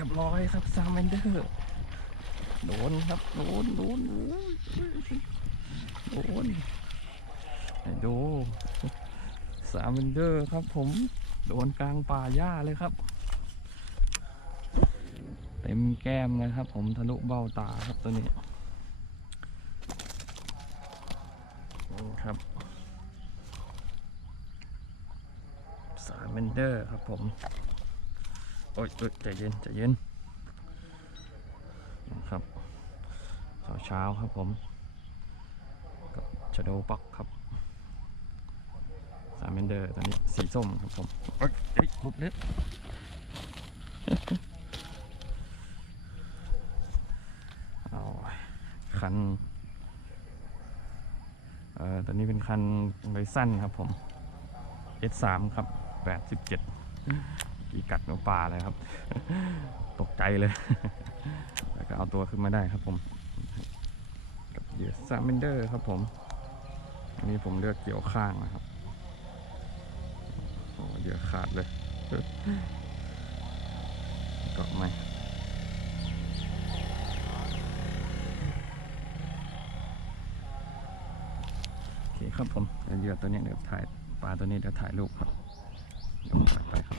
รียบร้อยครับซาเมนเดอร์โดนครับโดนโดนดูซาเมนเดอร์ครับผมโดนกลางป่าหญ้าเลยครับเต็มแก้มเลยครับผมทะลุเบ้าตาครับตัวนี้ครับซาเมนเดอร์ครับผมโอ้ยใจเย็นใจเย็นครับเช้าครับผมกับชาโดว์บ็อกครับซาเมนเดอร์ตัวนี้สีส้มครับผมเฮ้ยบุบเล็บเอาคันตัวนี้เป็นคันใบสั้นครับผม S3 ครับ87อีกัดนกป่าเลยครับตกใจเลยแล้วก็เอาตัวขึ้นมาได้ครับผมกับเหยื่อซาเมนเดอร์ครับผมอันนี้ผมเลือกเกี่ยวข้างนะครับโอ้เหยื่อขาดเลยเกาะไหมโอเคครับผมเหยื่อตัวนี้เดี๋ยวถ่ายปลาตัวนี้เดี๋ยวถ่ายรูปครับเดี๋ยวไปครับ